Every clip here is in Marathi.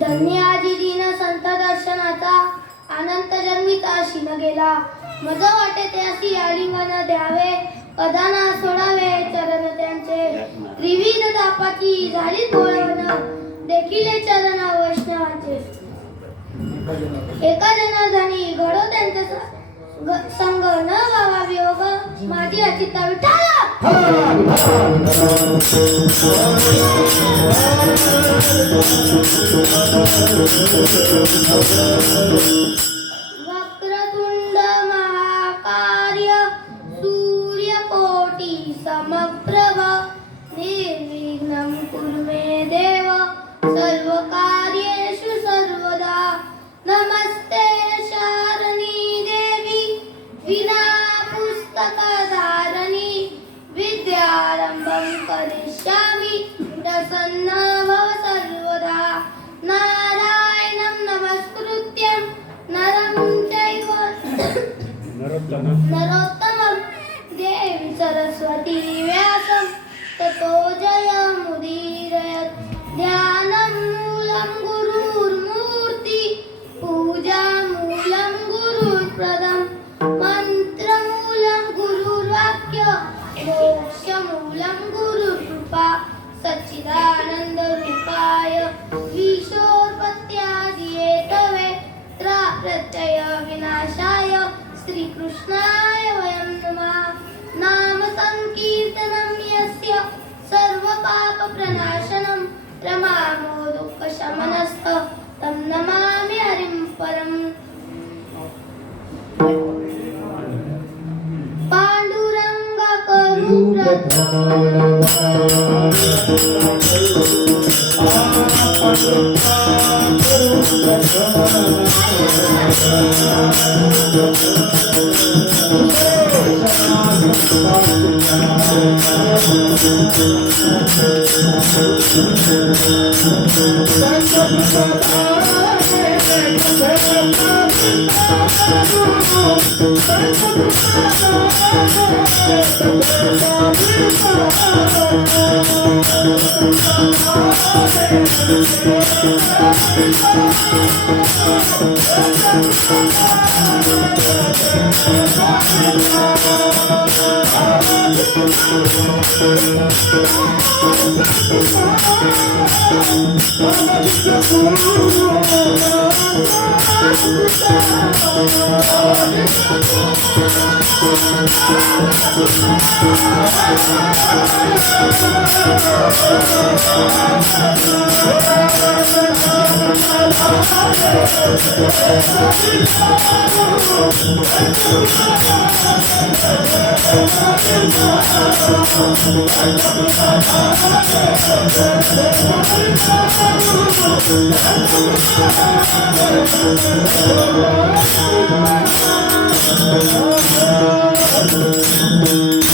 धन्य आजी दीन संत दर्शनाचा अनंत जन्मीचा शिन गेला. मज वाटे त्यासी आलिंगन द्यावे, अदाना सोडावे चरण त्यांचे. त्रिविध तापाची झाली बोळवण, देखिले चरण वैष्णवाचे. एका जनार्दनी घडो त्यांचे संग, न व्हावा वियोग, माझी अचिता विठ्ठल. वक्रतुंड महाकार्य सूर्यकोटि समप्रभ, निर्विघ्नं कुरु मे देव सर्वकार्येषु सर्वदा. नमस्ते शारणी देवी विना पुस्तकधारिणी, विद्यारंभं करिष्यामि प्रसन्न भव सर्वदा. नारायणं नमस्कृत्यं नरं चैव नरोत्तमं देवी सरस्वती व्यासं ततो जयमुदीरयत्. ध्यानं मूलं गुरुर्मूर्ति, पूजामूलं गुरुप्रदं, मन्त्रमूलं गुरुर्वाक्य, मोक्षमूलं गुरुकृपा. सच्चिदानन्दरूपाय ईशोत्पत्त्यादिहेतवे त्राप्रत्यय विनाशाय श्रीकृष्णाय वयं नमः. नाम संकीर्तनं यस्य सर्वपापप्रणाशनं, प्रमामो दुःखशमनः, तं नमामि हरिं परम्. पांडुरंग करू प्रथम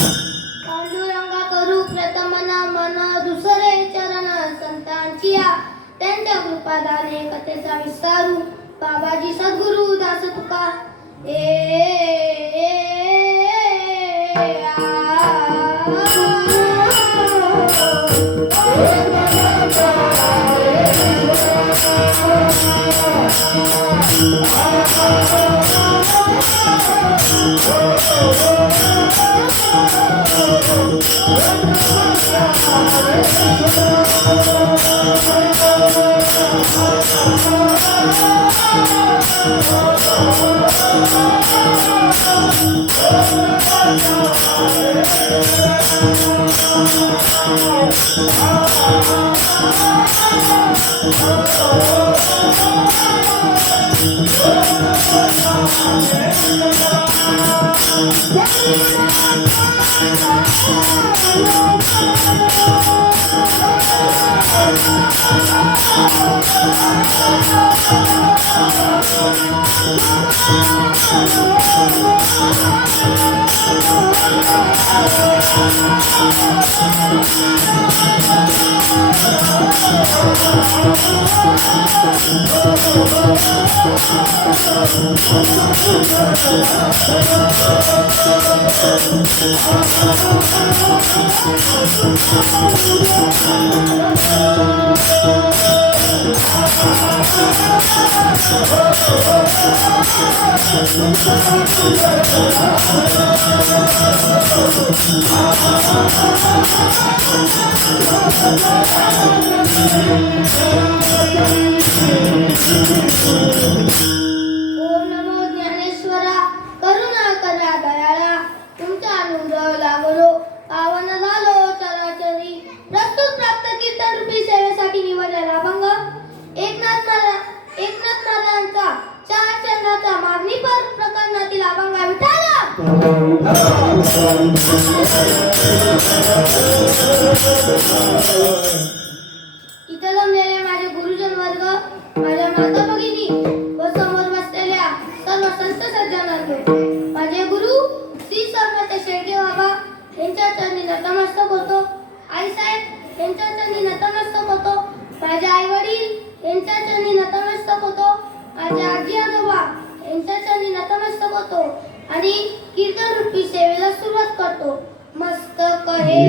पांडुरंगा करू प्रथमना मन दुसरे चरण संतांची त्यांच्या कृपादाने कथेचा विस्तारू बाबाजी सद्गुरु दास तुका ओम नमो ज्ञानेश्वरा करुणा करा दयाळा तुमचा अनुग्रह लागलो पावन झालो चराचरी प्रस्तुत प्राप्त कीर्तन रूपी सेवेसाठी निवडलेला अभंग एकनाथ महाराजांचा चार चरणाचा मागणी पर प्रकरणातील अभंग विठाला इथे जमलेले माझे गुरुजन वर्ग माझ्या माता भगिनी व समोर बसलेल्या सर्व संत सज्जनांनो माझे गुरु श्री समर्थ शेळके बाबा यांच्या चरणी नतमस्तक होतो आई साहेब यांच्या चरणी नतमस्तक होतो माझे आई वडील यांच्या चरणी नतमस्तक होतो माझे आजी आजोबा यांच्या चरणी नतमस्तक होतो आणि कीर्तन रूपी सेवेला सुरुवात करतो मस्तक हे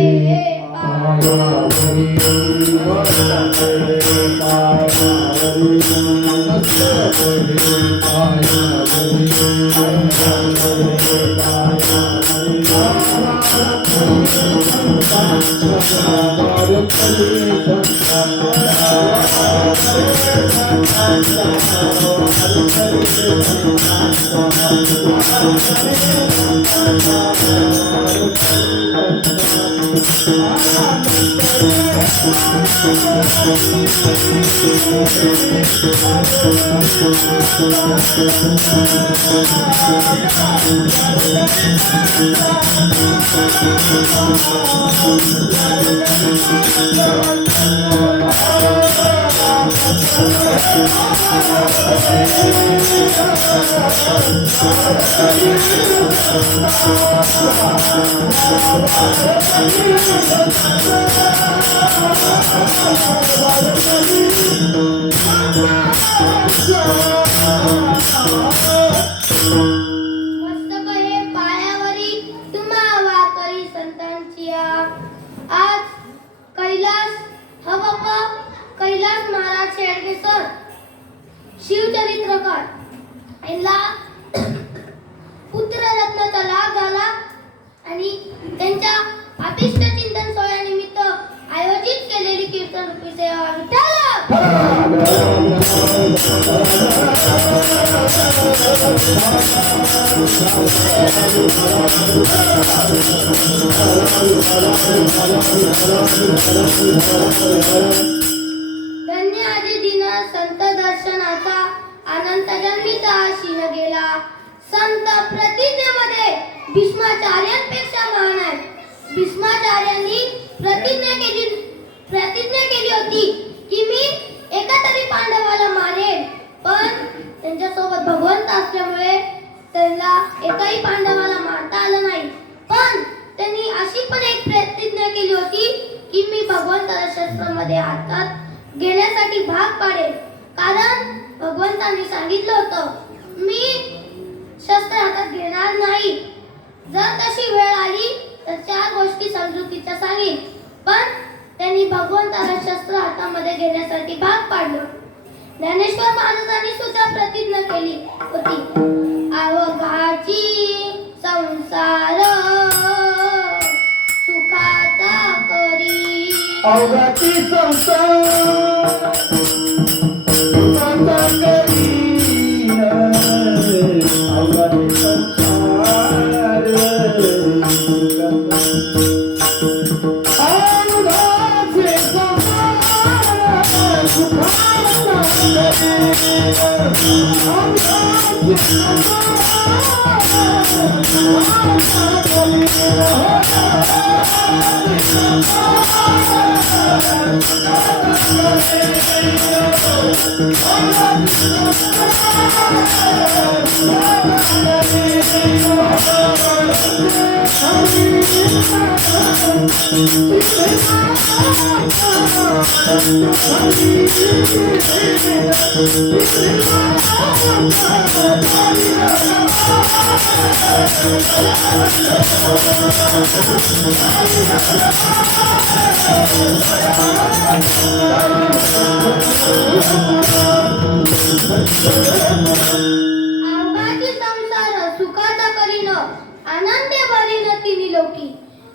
मस्तक हे पायावरी तुम्हा वाकरी संतांची आज कैलास महाराज शेळके सर शिवचरित्रकार यांना पुत्ररत्नाचा लाभ झाला आणि त्यांच्या अभिष्ट चिंतन सोहळ्यानिमित्त आयोजित केलेली कीर्तन रूपी सेवा विठ्ठल धन्य आजी दिन संत दर्शनाचा अनंत जन्मीचा शीन गेला. संत प्रतिज्ञेमध्ये भीष्माचार्यांपेक्षा महान आहेत. भीष्माचार्यांनी प्रतिज्ञा केली होती की मी एका तरी पांडवाला मारेन, पण त्यांच्यासोबत भगवंत असल्यामुळे त्यांना एकाही पांडवाला मारता आलं नाही. पण त्यांनी अशी पण एक प्रतिज्ञा केली होती की मी भगवंताला शस्त्रामध्ये हातात घेण्यासाठी भाग पाडेल. कारण भगवंतांनी सांगितलं होतं मी शस्त्र हातात घेणार नाही. जर तशी वेळ आली तर 4 गोष्टी समजुतीच्या सांगेन. पण त्यांनी भगवंताला शस्त्र हातामध्ये घेण्यासाठी भाग पाडलं. ज्ञानेश्वर महाराजांनी सुद्धा प्रतिज्ञा केली होती, अवघाची संसार सुखाचा करी. अवघाची संसार सुखाचा करी. अवघाची संसार अवघाची संसार सुखाचा करीन, आनंदे भरीन तिनी लोकी.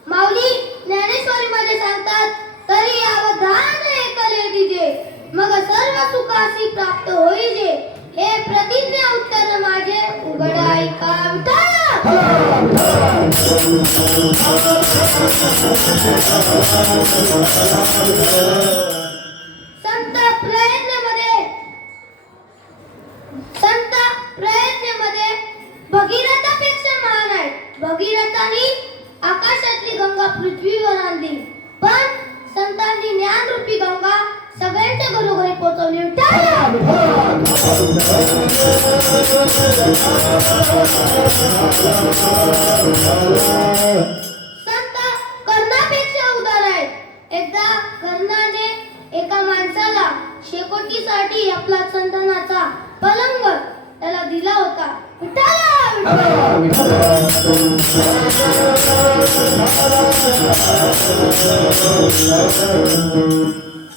माऊली ज्ञानेश्वरी मध्ये सांगतात, तरी अवधान ऐकले दिजे, मग सर्व सुखासी प्राप्त होईजे. हे प्रतिज्ञा उत्तर माझे उघड ऐका विठ्ठला. संत प्रयत्नामध्ये भगीरथापेक्षा महान आहेत. भगीरथांनी आकाशातली गंगा पृथ्वीवर आणली, पण संतांनी ज्ञानरूपी गंगा सगळ्यांच्या घरोघरी पोहोचवली. संत कर्णापेक्षा उदार आहेत. एकदा कर्णाने एका माणसाला शेकोटीसाठी आपला चंदनाचा पलंग त्याला दिला होता.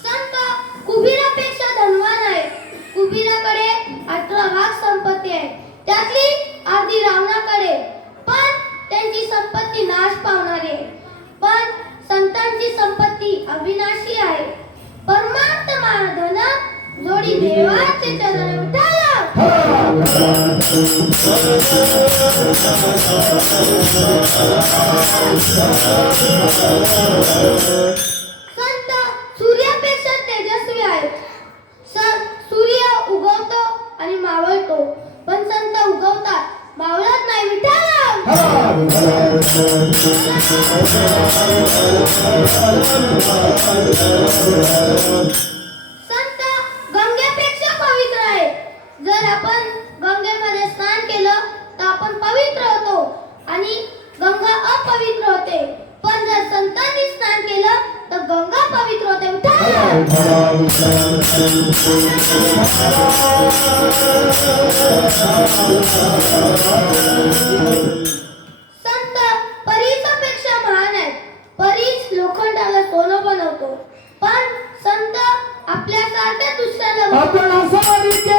संत कुबीरापेक्षा धनवान आहे. कुबीराकडे 18 लाख संपत्ती आहे, त्यातली अर्धी रावणाकडे. पण त्यांची संपत्ती नाश पावणार आहे. पण संतांची संपत्ती अविनाशी आहे. परमात्मा धन जोडी देवाचे चरण विठ्ठला. संत सूर्यापेक्षा तेजस्वी आहेत. सूर्य उगवतो आणि मावळतो, पण संत उगवतात, मावळत नाही विठ्ठला. संत गंगेपेक्षा पवित्र आहे. जर आपण गंगेमध्ये स्नान केलं तर आपण पवित्र होतो आणि गंगा अपवित्र होते. पण जर संतांनी स्नान केलं तर गंगा पवित्र होते. संत परीसपेक्षा महान आहेत. परीस लोखंडाला सोनं बनवतो, पण संत आपल्यासारख्या दुसऱ्याला आपणा सारिके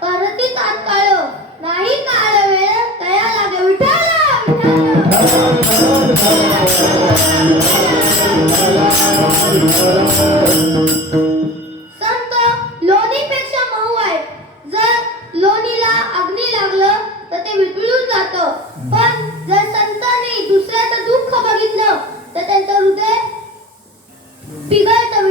करती तात्काळ नाही लोणीला अग्नी लागलं तर ते वितळून जातं, पण जर संतांनी दुसऱ्याचं दुःख बघितलं तर त्यांचं हृदय पिघळतं.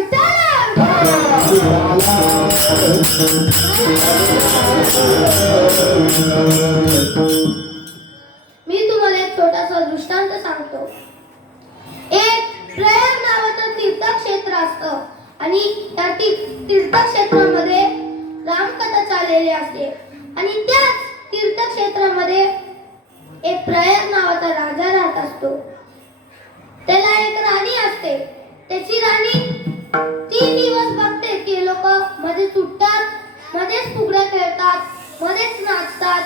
मी तुम्हाला एक छोटासा दृष्टांत सांगतो. एक प्रयाग नावाचं तीर्थक्षेत्र असतं आणि त्या तीर्थक्षेत्रामध्ये रामकथा चाललेली असते आणि त्याच तीर्थक्षेत्रामध्ये एक प्रयाग नावाचा राजा राहत असतो. त्याला एक राणी असते. त्याची राणी 3 दिवस बघते की लोक मध्ये सुटतात, मध्येच फुगड्या खेळतात, मध्येच नाचतात.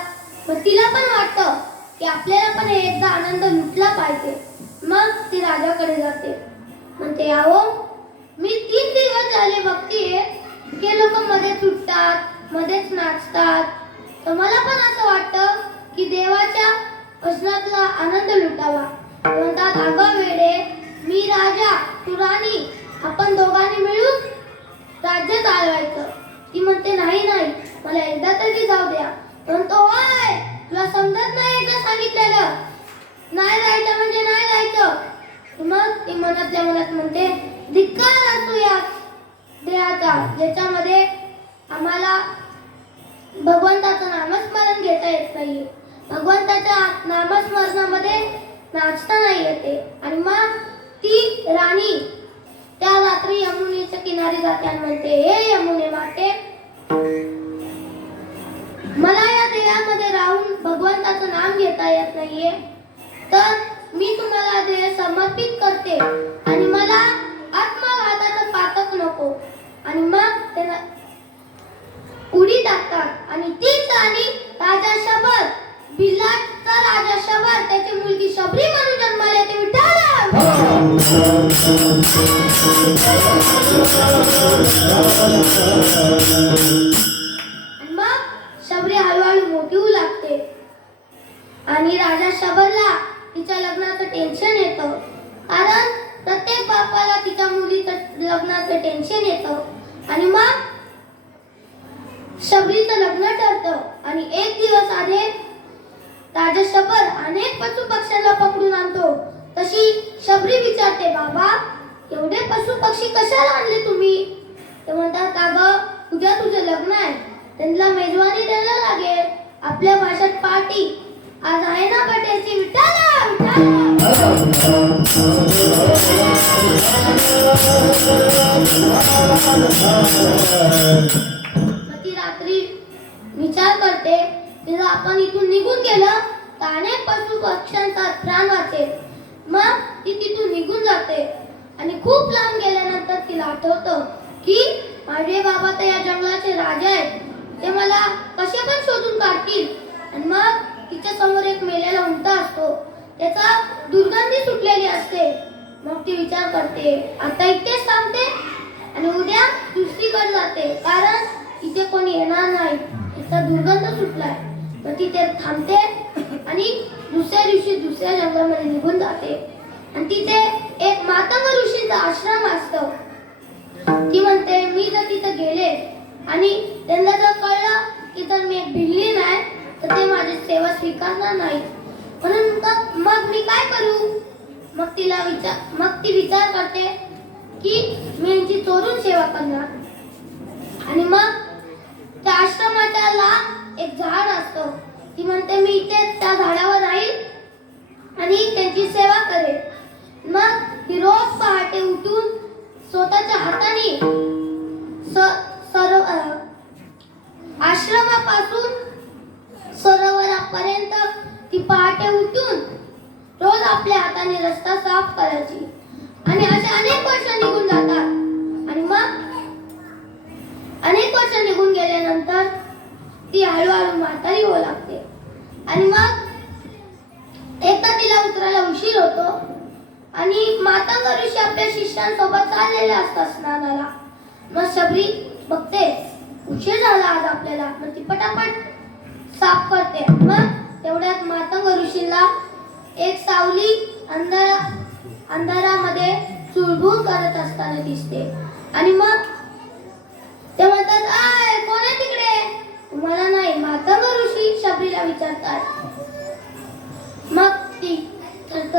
मग तिला पण वाटतं की आपल्याला पण एकदा आनंद लुटला पाहिजे. मग ती राजाकडे जाते, म्हणते अहो मी 3 दिवस झाले बघतीये की लोक मध्येच सुटतात, मध्येच नाचतात, तर मला पण असं वाटतं की देवाच्या वचनातला आनंद लुटावा. म्हणतात अगं वेडे, मी राजा तू राणी, आपण दोघांनी मिळून राज्य चालवायचं. ती म्हणते नाही नाही, मला एकदा तरी जाऊ द्या. म्हणतो ओय, तुला समजत नाही एकदा सांगितलेलं, नाही जायचं म्हणजे नाही जायचं. मग ती मनातल्या मनात म्हणते धिक्कार असतो या देहाचा, ज्याच्यामध्ये आम्हाला भगवंताचं नामस्मरण घेता येत नाहीये, भगवंताच्या नामस्मरणामध्ये नाचता नाही येते. आणि मग ती राणी त्या रात्री यमुनेच्या किनारी जाते आणि म्हणते हे यमुने माते, मला या देहामध्ये राहून भगवंताचं नाम घेता येत नाहीये, तर मी तुम्हाला देह समर्पित करते आणि मला आत्मघाताचं पातक नको. आणि मग त्यांना उडी टाकतात आणि तीच राणी राजा शबर, बिलाटचा राजा शबर, त्याची मुलगी शबरी म्हणून जन्माला येते. मग शबरी हळूहळू मोठी होऊ लागते आणि राजा शबरला तिच्या लग्नाचं टेन्शन येतं, कारण प्रत्येक बापाला तिच्या मुलीचं लग्नाचं टेन्शन येतं. आणि मग शबरीचं लग्न ठरतं आणि एक दिवस आधी राजा शबर अनेक पशु पक्ष्यांना पकडून आणतो. तशी शबरी विचारते बाबा एवढे पशु पक्षी कशाला आणले तुम्ही? ते म्हणतात अगं उद्या तुझं लग्न आहे, त्यांना मेजवानी द्यायला लागेल, आपल्या भाषेत पार्टी, आज आहे ना बड्डेची. ती रात्री विचार करते की जर आपण इथून निघून गेलं तर अनेक पशु पक्ष्यांचा प्राण वाचेल. मग ती तिथून निघून जाते आणि खूप लांब गेल्यानंतर तिला आठवतं की माझे बाबा तर या जंगलाचे राजा आहेत, ते मला कसे पण शोधून काढतील. आणि मग तिच्या समोर एक मेलेला उंट असतो, त्याचा दुर्गंधी सुटलेली असते. मग ती विचार करते आता इथेच थांबते आणि उद्या दुसरीकडे जाते, कारण इथे कोणी येणार नाही, त्याचा दुर्गंध सुटलाय. मग ती ते थांबते आणि दुसऱ्या दिवशी दुसऱ्या जंगलामध्ये निघून जाते आणि तिथे एक मातंग ऋषीचा आश्रम असतो. ती म्हणते मी जर तिथे गेले आणि त्यांना जर कळलं की जर मी एक भिल्ली नाही तर ते माझी सेवा स्वीकारणार नाही, म्हणून मग मी काय करू? मग ती विचार करते की मी यांची चोरून सेवा करणार. आणि मग त्या आश्रमाच्या लांब एक झाड असतं. ती म्हणते मी इथे त्या झाडावर राहील आणि त्यांची सेवा करेल. मग ती रोज पहाटे उठून स्वतःच्या हाताने आश्रमापासून सरोवरापर्यंत ती पहाटे उठून रोज आपल्या हाताने रस्ता साफ करायची. आणि असे अनेक वर्ष निघून जातात आणि मग अनेक वर्ष निघून गेल्यानंतर ती हळूहळू म्हातारी होऊ लागते. आणि मग एकदा तिला उतरायला उशीर होतो आणि मातंग ऋषी आपल्या शिष्यांसोबत चाललेले असतात स्नानाला. मग शबरी बघते उशीर झाला आज आपल्याला, मग ती पटापट साफ करते. मग तेवढ्यात मातंग ऋषीला एक सावली अंधारामध्ये चुळबुळ करत असताना दिसते. आणि मग ते म्हणतात आय कोण आहे तिकडे? तुम्हाला नाही,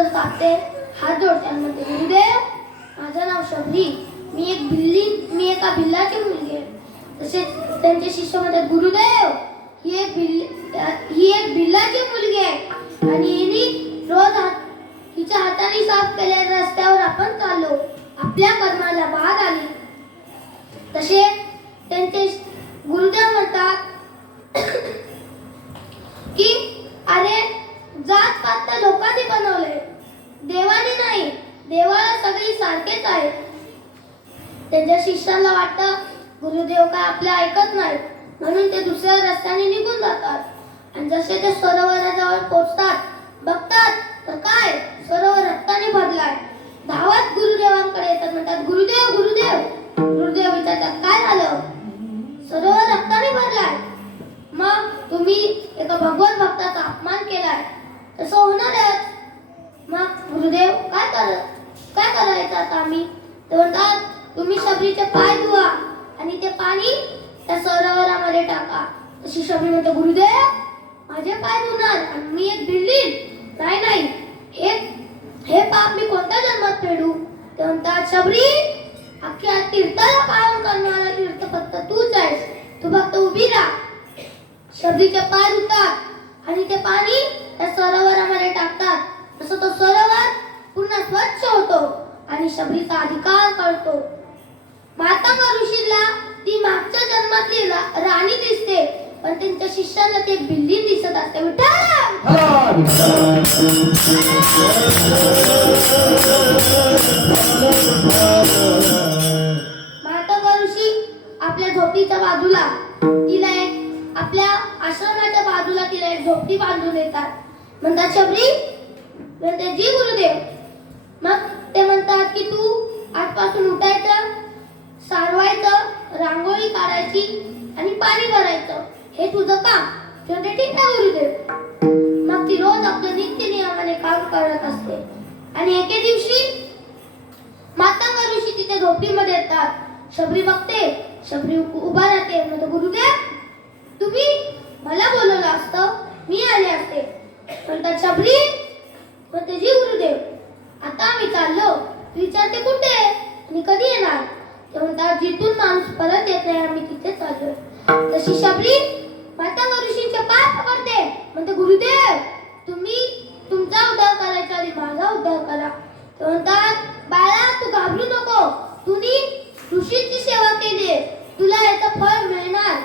तर ताते हात जोडते आणि म्हणते, गुरुदेव माझं नाव शबरी, मी एका भिल्लाची मुलगी आहे. तसेच त्यांचे शिष्य म्हणतात, गुरुदेव ही एक भिल्लाची मुलगी आहे आणि हिने रोज हिच्या हाताने साफ केलेल्या रस्त्यावर आपण चाललो, आपल्या कर्माला बाध आली. तसे त्यांचे गुरुदेव म्हणतात की अरे जात पात तर लोकांनी बनवले, देवाने नाही. देवाला सगळी सारखेच आहेत. त्यांच्या शिष्याला वाटतं गुरुदेव काय आपल्या ऐकत नाहीत, म्हणून ते दुसऱ्या रस्त्याने निघून जातात. आणि जसे ते सरोवराजवळ पोहोचतात, बघतात तर काय सरोवर रक्ताने भरलाय. धावत गुरुदेवांकडे येतात, म्हणतात, गुरुदेव गुरुदेव. गुरुदेव विचारतात, काय झालं? सरोवर रक्ताने भरलाय. मग तुम्ही एका भगवत भक्ताचा अपमान केलाय, तसं होणारच. मग गुरुदेव काय करायचं आता आम्ही? ते म्हणतात, तुम्ही शबरीचे पाय धुवा आणि ते पाणी त्या सरोवरामध्ये टाका. तशी शबरी म्हणते, गुरुदेव माझे पाय धुणार आणि मी एक भिल्लीन? नाही, हे पाप मी कोणत्या जन्मात फेडू? ते म्हणतात, शबरी अख्ख्या तीर्थाला पावन करणारा तीर्थ फक्त तूच आहेस, तू फक्त उभी राहा. शबरीचे पाय धुतात आणि ते पाणी त्या सरोवरामध्ये टाकतात. तसं तो सरोवर पुन्हा स्वच्छ होतो आणि शबरीचा अधिकार कळतो. मातंग ऋषीला ती मागच्या जन्मातली राणी दिसते, पण त्यांच्या शिष्याला ते बिल्ली दिसत असते. मातंग ऋषी आपल्या झोपडीच्या बाजूला आपल्या आश्रमाच्या बाजूला तिला एक झोपडी बांधून देतात. म्हणतात, शबरी म्हणते, जी गुरुदेव. मग ते म्हणतात की तू आजपासून उठायचं, सारवायचं, रांगोळी काढायची आणि पाणी भरायचं, हे तुझं काम. ते म्हणते, ठीक आहे गुरुदेव. मग ती रोज आपलं नित्य नियमाने काम करत असते. आणि एके दिवशी मातंग ऋषी तिथे झोपडीमध्ये येतात. शबरी बघते, शबरी उभा राहते. म्हणतो, गुरुदेव तुम्ही मला बोलवलं असतं, मी आले असते. म्हणतात, शबरी म्हणते, जी गुरुदेव आता आम्ही चाललो. विचारते, कुठे आणि कधी येणार? ते म्हणतात, जिथून माणूस परत येत नाही आम्ही तिथे चाललोय. तशी शबरी मातंग ऋषींचे पाय पकडते. म्हणते, गुरुदेव तुम्ही तुमचा उद्धार करायचा आधी माझा उद्धार करा. ते म्हणतात, बाळा तू घाबरू नको, तुम्ही ऋषीची सेवा केली, तुला याचं फळ मिळणार.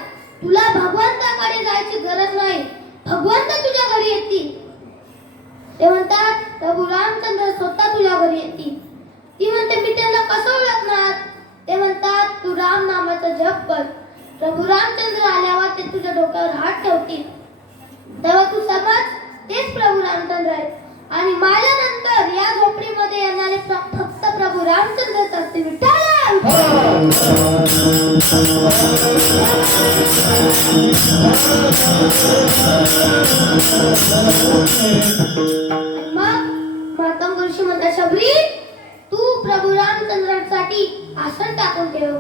तुला भगवंताकडे जायची गरज नाही, भगवंत तुझ्या घरी येतील. ते म्हणतात, प्रभू रामचंद्र स्वतः तुझ्या घरी येतील. ती म्हणते, मी त्यांना कसं ओळखणार? ते म्हणतात, तू राम नामाचा जप कर. प्रभू रामचंद्र आल्यावर ते तुझ्या डोक्यावर हात ठेवतील, तेव्हा तू समज तेच प्रभू रामचंद्र आहेत. आणि माझ्यानंतर या झोपडीमध्ये येणारे फक्त प्रभू रामचंद्रच असते. विठ्ठल मग मातंग ऋषी म्हणतात, शबरी तू प्रभू रामचंद्रांसाठी आसन टाकून ठेव,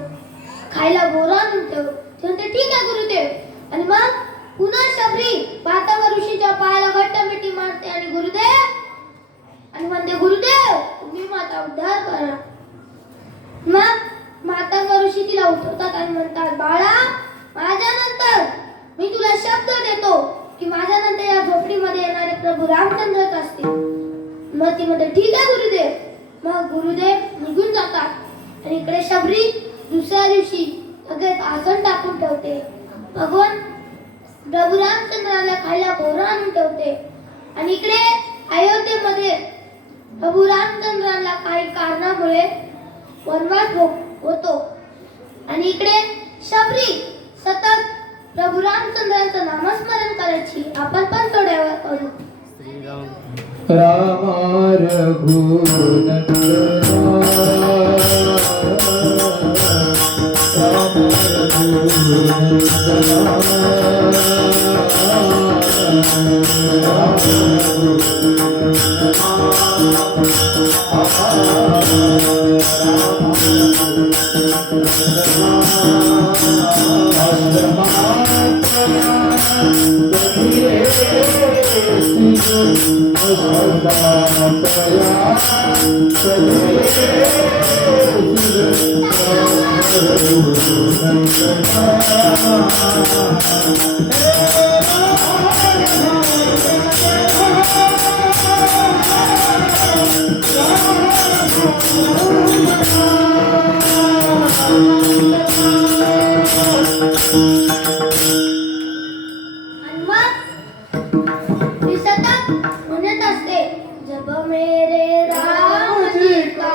खायला बोरा आणून ठेव. ते म्हणते, ठीक आहे गुरुदेव. आणि मग पुन्हा शबरी मातंग ऋषीच्या पायाला घट्ट मिठी मारते आणि म्हणते, गुरुदेव तुम्ही माझा उद्धार करा. मग मातंग ऋषी तिला उठवतात आणि म्हणतात, बाळा माझ्यानंतर मी तुला शब्द देतो की माझ्यानंतर या झोपडीमध्ये येणारे प्रभू रामचंद्रच असतील. मग ती म्हणते, ठीक आहे गुरुदेव. मग गुरुदेव निघून जातात आणि इकडे शबरी दुसऱ्या दिवशी सगळ्यात आसन टाकून ठेवते. भगवान प्रभू रामचंद्राला खायला बोरं आणून ठेवते. आणि इकडे अयोध्येमध्ये प्रभू रामचंद्राला काही कारणामुळे वनवास होतो. आणि इकडे शबरी सतत प्रभू रामचंद्रांचं नामस्मरण करायची. आपण पण थोड्या वेळ करू. राम रघुनंदन राम आणि मग मी सतत म्हणत असते जब मेरे राम जी का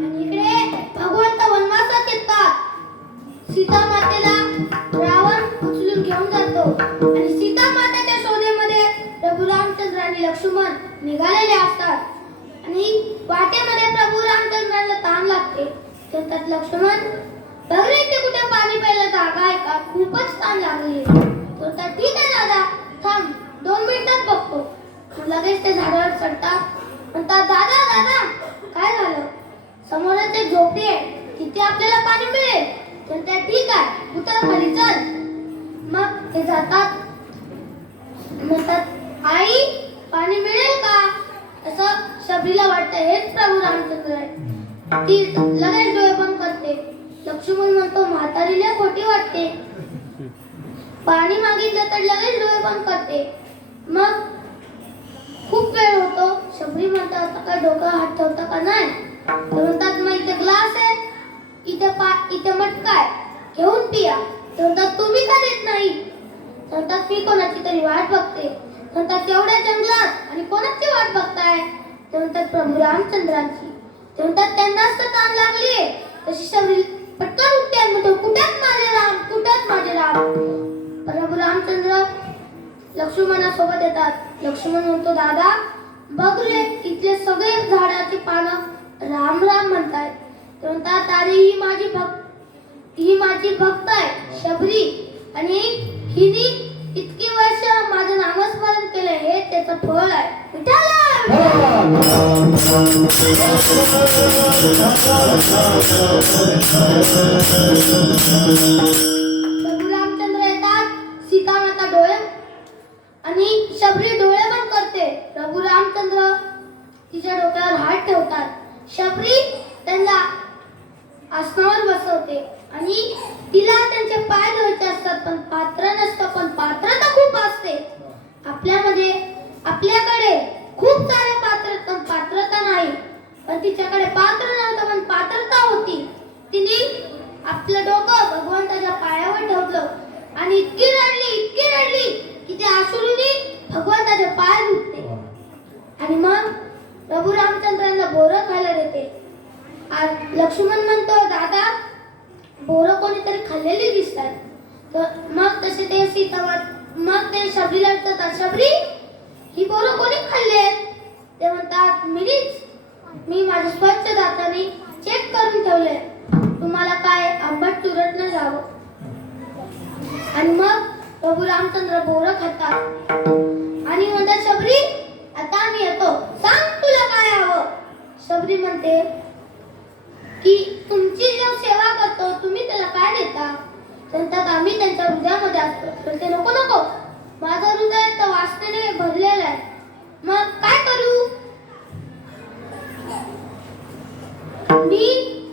आणि इकडे भगवंत वनवासात येतात. सीता मातेला रावण उचलून घेऊन जातो आणि सीता मातेच्या शोधेमध्ये प्रभू रामचंद्र आणि लक्ष्मण निघालेले असतात. आणि वाटेमध्ये प्रभू रामचंद्राला तहान लागते. तर त्यात लक्ष्मण बघ रे इथे कुठे पाणी प्यायला जागा आहे का? खूपच तहान लागली. तर त्या ठीक आहे दादा, थांब 2 मिनिटात बघतो. लगेच ते झाडावर चढतात. म्हणतात दादा दादा काय झालं? समोरच एक झोपडी आहे, तिथे आपल्याला पाणी मिळेल. तर त्या ठीक आहे, उतर खाली चल. मग ते जातात. म्हणतात आई पाणी मिळेल का? असं शबरीला वाटतं हेच प्रभू रामचंद्र आहे. ती लगेच डोळे बंद करते. लक्ष्मण म्हणतो म्हातारीला खोटी वाटते. पाणी मागितलं तर लगेच डोळे बंद करते. मग खूप वेळ होतो. शबरी म्हणतात आता काय डोकं हात ठेवता का नाही? तर म्हणतात मग इथे ग्लास आहे, इथे मटका आहे, घेऊन पिया. तर म्हणतात तुम्ही का देत नाही? तर म्हणतात मी कोणाची तरी वाट बघते. म्हणतात तेवढ्या जंगलात आणि कोणाची वाट बघताय? ते म्हणतात प्रभू रामचंद्रांची. ते म्हणतात त्यांनाच तर तहान लागलीये. तशी शबरी पटकन उठते आणि म्हणतो कुठेच माझे राम, कुठेच माझे राम. प्रभू रामचंद्र लक्ष्मणासोबत येतात. लक्ष्मण म्हणतो दादा बघ रे इथले सगळे झाडाची पानं राम राम म्हणतायत. ते म्हणतात अरे ही माझी भक्त आहे शबरी आणि हिने इतकी वर्ष माझं नामस्मरण केलं हे त्याचं फळ आहे. प्रभू रामचंद्र येतात. सीता माता डोळे आणि शबरी डोळे बंद करते. प्रभू रामचंद्र तिच्या डोक्यावर हात ठेवतात. शबरी त्यांना आसनावर बसवते आणि तिला त्यांचे पाय धुवायचे असतात, पण पात्र नसतं. पण पात्रता खूप असते आपल्याकडे खूप सारे पात्र, पण पात्रता नाही. पण तिच्याकडे पात्र नव्हतं, पण पात्रता होती. तिने आपलं डोकं भगवंताच्या पायावर ठेवलं आणि इतकी रडली की त्या अश्रूंनी भगवंताचे पाय धुतले. आणि मग प्रभू रामचंद्रांना बोरं खायला देते. लक्ष्मण म्हणतो दादा बोरं कोणीतरी खाल्लेली दिसतात. तर मग तसे ते मग ते शबरीला विचारतात शबरी ही बोरं कोणी खाल्ले? ते म्हणतात मी माझ्या स्वच्छ दाताने चेक करून ठेवले, तुम्हाला काय आंबट चुरट न जावं. आणि मग प्रभू रामचंद्र बोरं खातात आणि म्हणतात शबरी आता आम्ही येतो, सांग तुला काय हवं. शबरी म्हणते की तुमची जो सेवा करतो तुम्ही त्याला काय देता? म्हणतात आम्ही त्यांच्या हृदयामध्ये असतो. तर ते नको माझं हृदय तर वासनेने भरलेलं आहे, मग काय करू?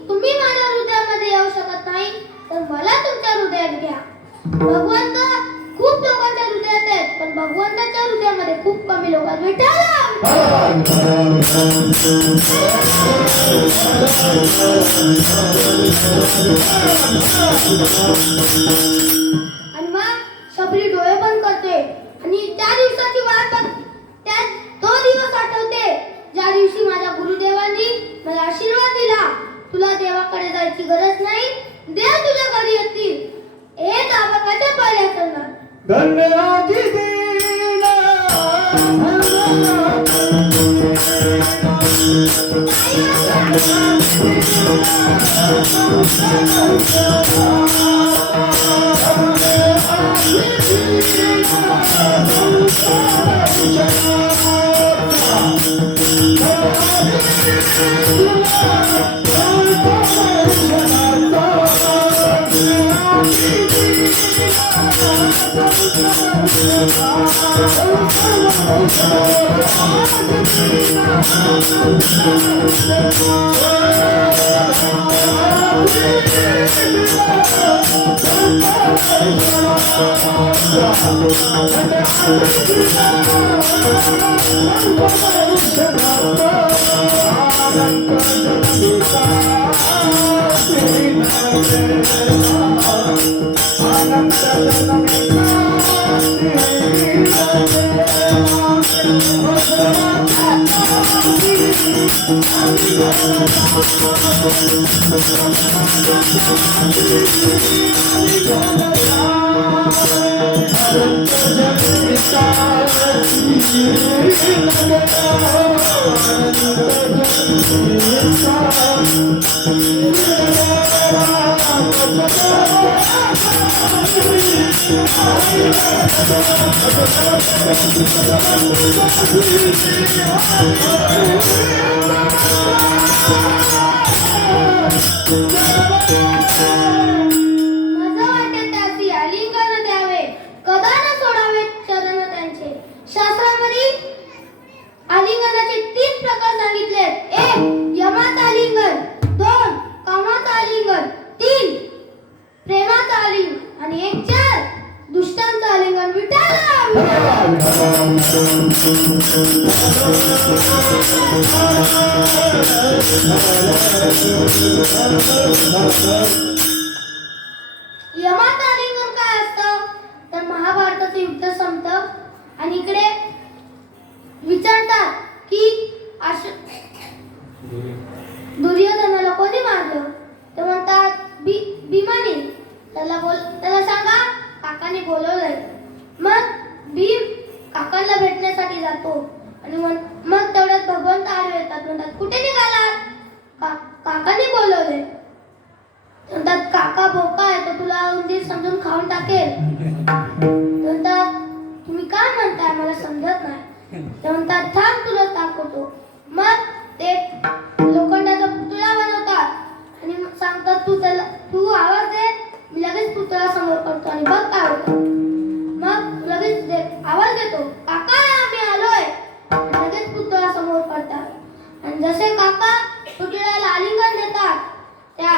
तुम्ही माझ्या हृदयामध्ये येऊ शकत नाही तर मला तुमच्या हृदयात घ्या. भगवंत खूप लोकांच्या हृदयात आहेत, पण भगवंताच्या हृदयामध्ये खूप कमी लोक आहेत. विठ्ठल आणि मग शबरी डोळे बंद करते आणि त्या दिवसाची वाट त्या तो दिवस आठवते ज्या दिवशी माझ्या गुरुदेवांनी मला आशीर्वाद दिला, तुला देवाकडे जायची गरज नाही, देव तुझ्या घरी येतील. एक आबाकाच्या पहिल्या चरणात धन्यराजी दीना माझं वाटेल त्यासी आलिंगन द्यावे, कदा न सोडावे चरण त्यांचे. शास्त्रामध्ये आलिंगनाचे 3 प्रकार सांगितलेत. 1 यमात आलिंगन, 2 कामात आलिंगन, 3 प्रेमात आलिंगन आणि 4 दुष्टांचं आलिंगन. विठ्ठल यमात आलिंगन काय असतं तर महाभारताचं युद्ध संपतं आणि इकडे विचारतात की दुर्योधनाला कोणी मारलं, ते म्हणतात भीमाने. त्याला सांगा काकाने बोलवलंय. मग भीम काकांना भेटण्यासाठी जातो आणि मग तेवढ्यात भगवंत आले येतात. म्हणतात कुठे निघालात? काकाने बोलवलंय. म्हणतात काका बोका आहे तर तुला उंदीर समजून खाऊन टाकेल. म्हणतात तुम्ही काय म्हणताय मला समजत नाही. ते म्हणतात थांब तुला दाखवतो. मग ते लोखंडाचा पुतळा बनवतात आणि सांगतात तू आवाज दे, मी लगेच पुतळा समोर करतो आणि बघ काय होतं. मग लगेच आवाज देतो काका आम्ही आलोय, लगेच पुतळा समोर करतात आणि जसे काका पुतळ्याला आलिंगन देतात त्या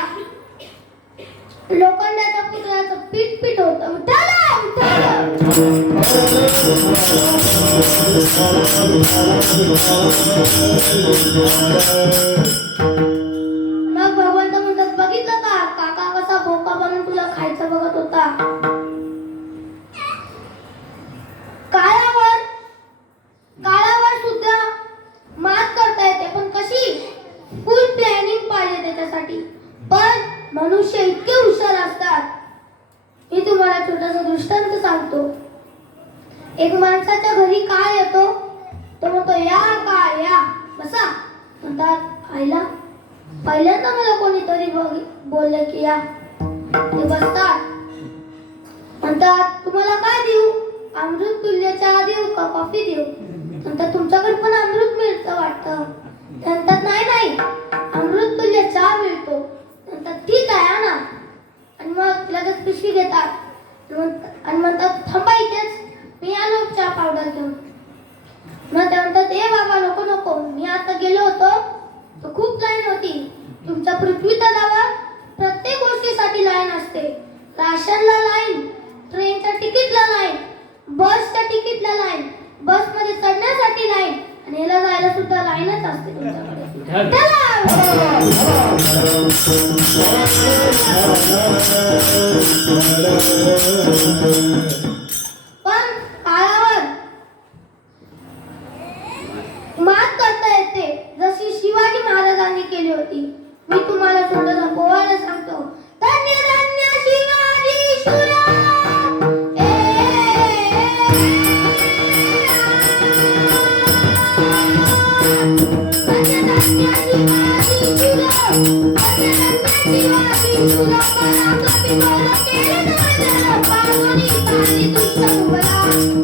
लोखंडाच्या पुतळ्याचं पीठ पीठ होतं. मग भगवंत म्हणतात बघितलं का काका कसा भोका बनून तुला खायचं बघत होता. काळावर सुद्धा मात करता येते, पण कशी? फुल प्लॅनिंग पाहिजे त्याच्यासाठी. पण मनुष्य इतके हुशार असतात. मी तुम्हाला छोटासा दृष्टांत सांगतो. एक माणसाच्या घरी काय येतो, तो म्हणतो या काय या बसा. म्हणतात आईला पहिल्यांदा मला कोणीतरी बोलले की या. ते बसतात. म्हणतात तुम्हाला काय देऊ? अमृत तुल्य चहा देऊ का कॉफी देऊ? म्हणतात तुमच्याकडे पण अमृत मिळतं वाटतं. म्हणतात नाही अमृत तुल्य चहा मिळतो. म्हणतात ठीक आहे आणा. आणि मग लगेच पिशवी घेतात आणि म्हणतात थांबा इथेच, मी आलो चहा पावडर घेऊन. मग ते म्हणतात ए बाबा नको मी आता गेलो होतो तर खूप लाईन होती. तुमच्या पृथ्वी तलावर प्रत्येक गोष्टीसाठी लाईन असते. राशनला लाईन, ट्रेनच्या तिकीटला लाईन, बसच्या तिकीटला लाईन, बसमध्ये चढण्यासाठी लाईन आणि याला जायला सुद्धा लाईनच असते तुमच्याकडे. पण काळावर मात करता येते जशी शिवाजी महाराजांनी केली होती. मी तुम्हाला थोडं पोवायला सांगतो. धन्य धन्य शिवाजी शूरा, धन्य धन्य शिवाजी शूरा, धन्य धन्य शिवाजी शूरा. पराक्रमी बळ केले जन पावनी पाणी दुष्ट मुघला,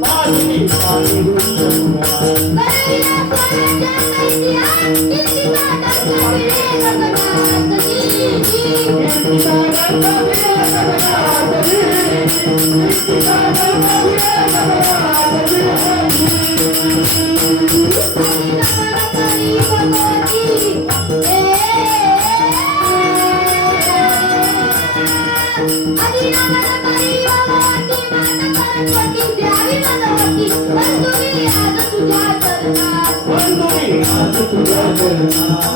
पाणी दुष्ट मुघला. करविला स्वराज्य ऐतिहास, कीर्तीचा डंका भिडे गगनात. कीर्तीचा डंका भिडे गगनात. कीर्तीचा डंका भिडे गगनात. आणि नमन करी भगवती, आणि नमन करी भगवती. माता सरस्वती द्यावी भगवती, बंधुरी आज तुझ्या चरणात. बंधुरी आज तुझ्या चरणात.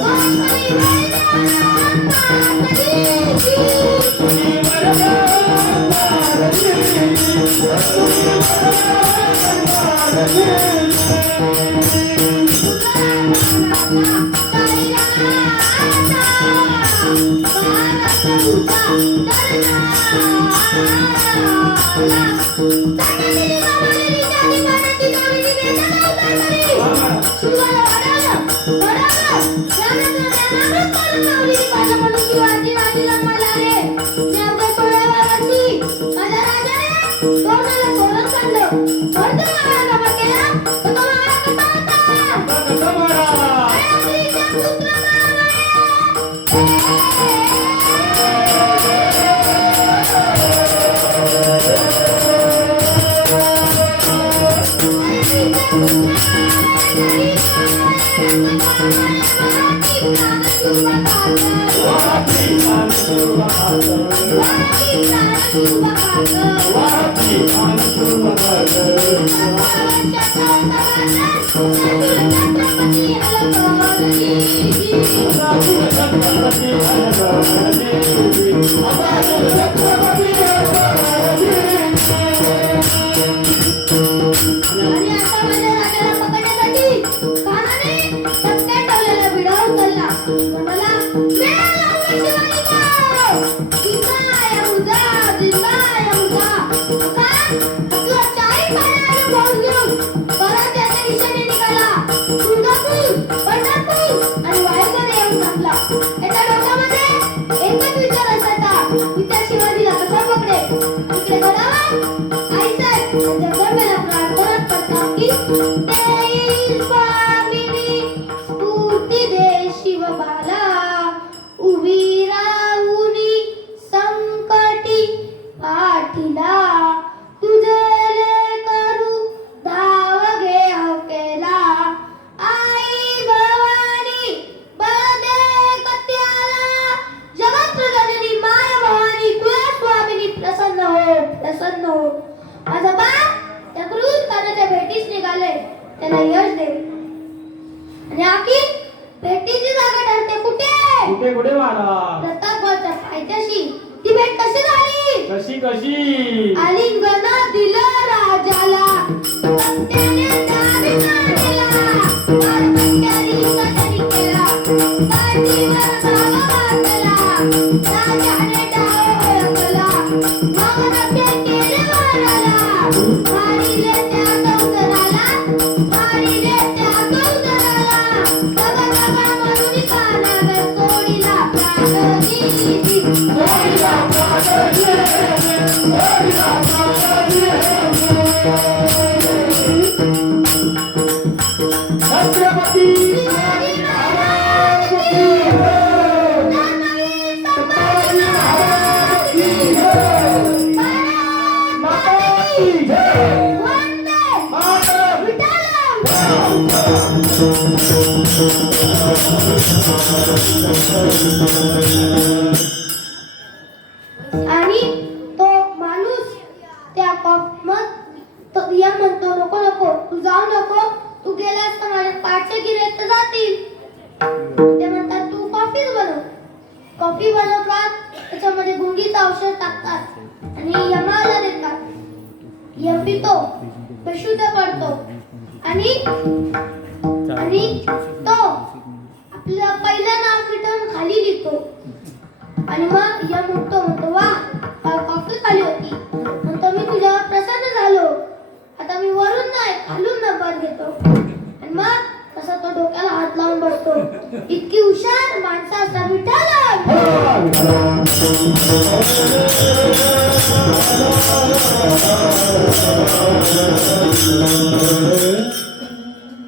गोष्टी त्याला यश दे. आणि आखी भेटीची जागा ठरते कुठे कुठे महाराज? प्रतापगडच्या पायथ्याशी. ती भेट कशी झाली? कशी आलिंगन दिलं राजाला, पत्त्याने दाविना दिला, पत्त्याने सजनी केला, पाठीवर नाव घातला, राजाने डाव ओळखला, मग नखे केले वराला, मारिले त्या कौतराला, मारिले त्या कौतराला, तग तग म्हणून कानावर सोडिला प्राण दिली. छत्रपती शिवाजी महाराज की जय. धर्मवीर संभाजी महाराज की जय. माता की जय. वंदे मातरम. विठ्ठल. आणि तो माणूस त्या मग तो या म्हणतो नको नको तू जाऊ नको, तू गेलास तर माझे पाठचे गिऱ्हाईक तर जातील. ते म्हणतात तू कॉफीच बनव. कॉफी बनवतात, त्याच्यामध्ये गुंगीचं औषध टाकतात आणि यमाला देतात. यम पितो, बेशुद्ध पडतो आणि तो आपलं पहिलं नाव मिटवून खाली लिहितो आणि मग यम उठतो, म्हणतो वा काल कॉफी खाली होती, म्हणतो मी तुझ्यावर प्रसन्न झालो, आता मी वरून नाही खालून नंबर घेतो. आणि मग तसा तो डोक्याला हात लावून बसतो. इतकी हुशार माणसं असतात विठ्ठल.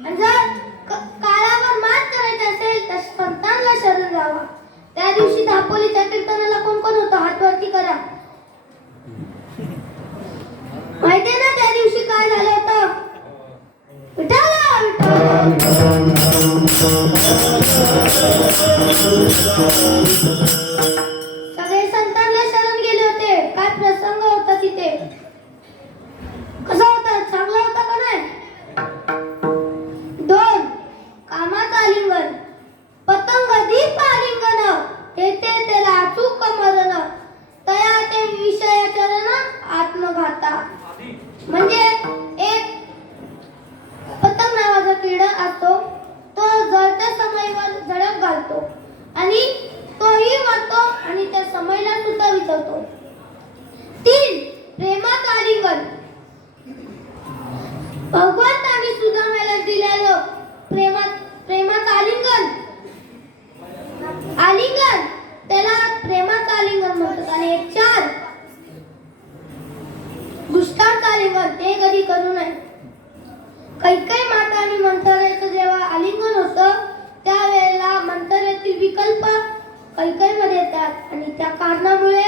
आणि जर काळावर मात करायची असेल तर संतांना शरण जावा. त्या दिवशी दापोलीच्या कीर्तनाला कोण कोण होतं हात वरती करा. माहितीये ना त्या दिवशी काय झालं होतं. विठ्ठल सगळे संतांना शरण गेले होते. काय प्रसंग होता तिथे. कसा होता, चांगला होता का नाही. 2 कामाचं आलिंगन, पतंग दीप आलिंगन, येते त्याला अचूक मरण, तया ते विषय चरण आत्मघाता. म्हणजे एक पतंग नावाचा किडा असतो, तो जळत्या समईवर झडप घालतो आणि तोही मरतो आणि त्या समईला सुद्धा विचवतो. 3 प्रेमाचं आलिंगन, भगवंतांनी सुदामाला दिलेलं प्रेमाचं आलिंगन त्याला प्रेमाचं आलिंगन म्हणतात. आणि 4 दुष्टांचं आलिंगन, ते कधी करू नये. कैकेयी माता आणि मंथरेचं जेव्हा आलिंगन होतं त्यावेळेला मंथरेतील विकल्प कैकेयीमध्ये येतात आणि त्या कारणामुळे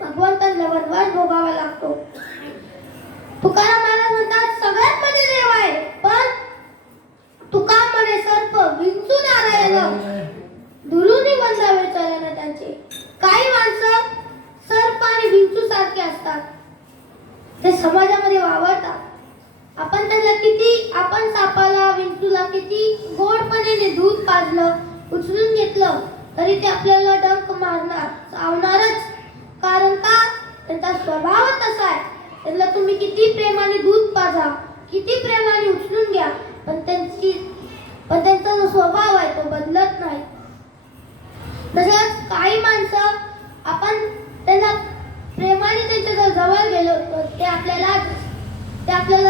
भगवंतांना वनवास भोगावा लागतो. तुकाराम महाराज म्हणतात सगळ्यात मध्ये देव आहे, पण तुका म्हणे सर्प विंचू नारायण, दुरुनी वंदावे चरण त्यांचे. काही माणसं सर्प आणि विंचू सारखे असतात, ते समाजामध्ये वावरतात. आपण सापाला विंचूला किती गोडपणे दूध पाजलं, उचलून घेतलं तरी ते आपल्याला डंक मारणार, चावणारच. कारण का, त्यांचा स्वभाव तसा आहे. त्यांना तुम्ही किती प्रेमाने दूध पाजा, किती प्रेमाने उचलून घ्या, पण त्यांचा जो स्वभाव आहे तो बदलत नाही. तसंच काही माणसं आपण त्यांना प्रेमाने त्यांच्या जवळ गेलो ते आपल्याला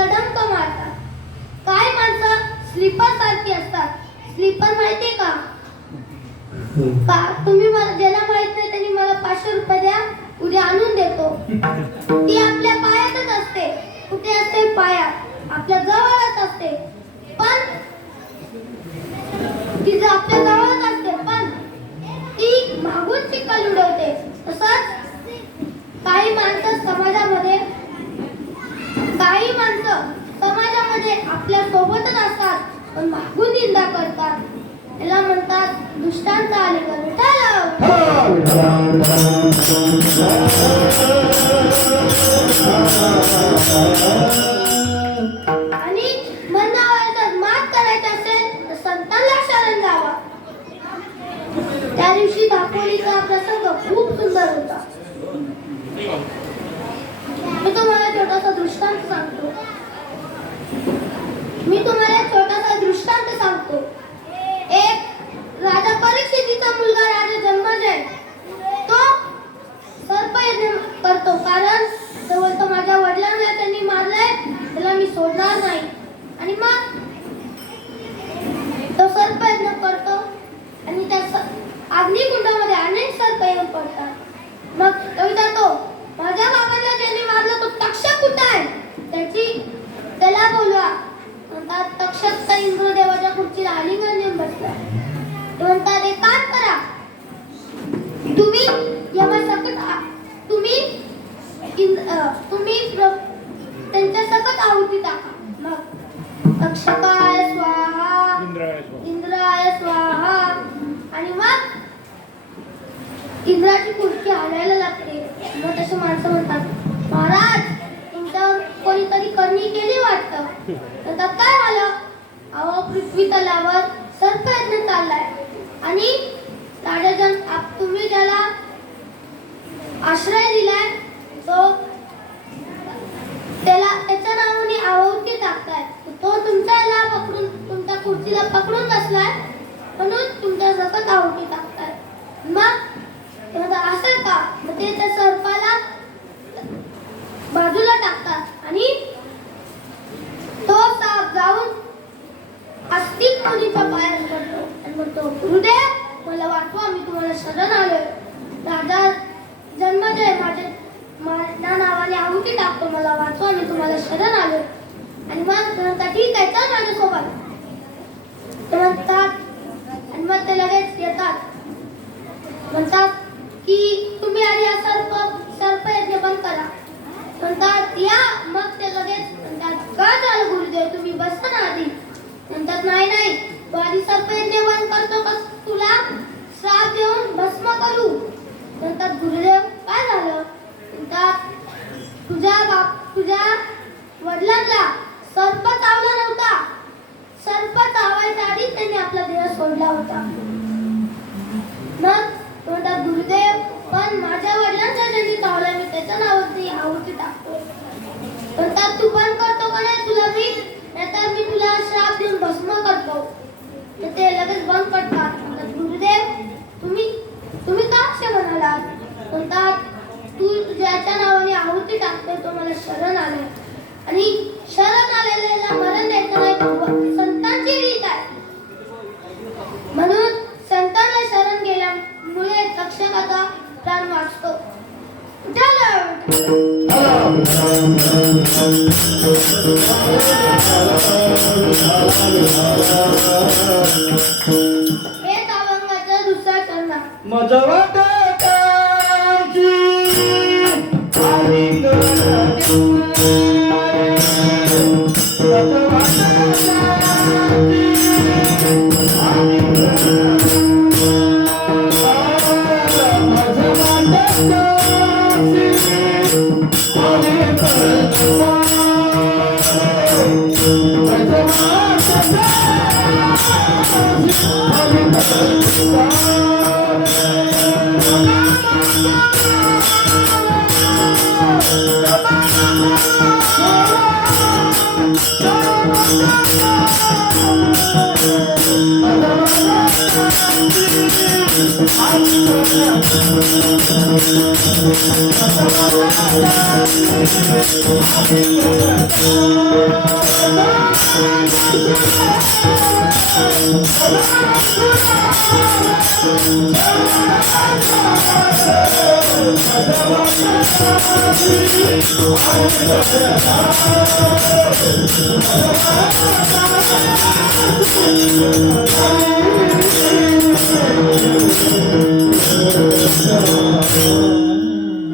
डंक मारतात. काही माणसं स्लीपर सारखी असतात. स्लीपर माहितीये का? तुम्ही मला ज्याला माहित नाही त्यांनी मला 500 रुपये द्या, उद्या आणून देतो. ती आपल्या पायातच असते. कुठे असते? पायात, आपल्या जवळच असते. पण ती आपल्या जवळच असते, पण ती मागून चिखल उडवते. तसंच काही माणसं समाजामध्ये आपल्या सोबतच असतात, पण मागून निंदा करतात. याला म्हणतात दुष्टांचा आलिंगन. आणि मनावर मात करायची असेल तर संतांना शरण जावा. त्या दिवशी दापोलीचा प्रसंग खूप सुंदर होता. मी तुम्हाला छोटासा दृष्टांत सांगतो. एक राजा परीक्षितीचा मुलगा राजा जन्मेजय, तो सर्पयज्ञ करतो. कारण तो बोलतो माझ्या वडिलांना त्यांनी मारलंय, त्याला मी सोडणार नाही. आणि मग तो सर्पयज्ञ करतो आणि त्या अग्निकुंडामध्ये अनेक सर्प येऊन पडतात. मग तो विचारतो माझ्या बाबांना ज्यांनी मारलं तो तक्षक कुठे आहे, त्याला बोलवा. म्हणतात तक्षक तर इंद्रदेवाच्या खुर्चीला आलिंगन देऊन बसला. ते म्हणतात एक काम करा, तुम्ही त्यांच्या सकट आहुती टाका. मग तक्षकाय स्वाहा, इंद्राय स्वाहा. आणि मग इंद्राची खुर्ची हालायला लागते. मग तसे माणसं म्हणतात महाराज तुमच्यावर कोणीतरी करणी केली वाटतं. तर काय झालं? अहो पृथ्वी तलावर सर्पयज्ञ चाललाय आणि राजा तुम्ही त्याला आश्रय दिलाय तो त्याच्या नावाने आहुती टाकताय तो तुमच्याला पकडून तुमच्या खुर्चीला पकडून बसलाय म्हणून तुमच्या सकट आहुती टाकताय मग असं का मग ते त्या सर्पाला बाजूला टाकतात आणि तो साप जाऊन अस्तिक मुलीच्या पायात पडतो आणि म्हणतो गुरुदेव मला वाचवा मी तुम्हाला शरण आलोय राजा जन्मजय माझ्या नावाने आहुती टाकतो मला वाचवा मी तुम्हाला शरण आलोय आणि मग म्हणतात ठीक आहे चल माझ्यासोबत ते म्हणतात आणि मग ते लगेच येतात म्हणतात की तुम्ही आधी हा सर्पयज्ञ बंद करा म्हणतात या मग ते लगेच म्हणतात का झालं गुरुदेव तुम्ही बसा ना आधी म्हणतात नाही तू आधी सर्पयज्ञ बंद करतो का तुला श्राप देऊन भस्म करू म्हणतात गुरुदेव काय झालं म्हणतात तुझ्या वडिलांना सर्प चावला नव्हता सर्प चावायच्या आधी त्यांनी आपला देह सोडला होता मग म्हणतात गुरुदेव पण माझ्या वडिलांचा ज्यांनी चावला मी त्याच्या नावावरती आहुती टाकतो म्हणतात तू बंद करतो का नाही तुला मी नाहीतर मी तुला श्राप देऊन भस्म करतो तर ते लगेच बंद करतात म्हणतात गुरुदेव तुम्ही का असे म्हणालात म्हणतात तू ज्याच्या नावाने आहुती टाकतोय तो मला शरण आले आणि शरण आलेल्याला मरण द्यायचं नाही संतांची रीत आहे म्हणून संतांना शरण गेल्यामुळे तक्षकाचा प्राण वाचतो हे अभंगाचा दुसरा चरण माझा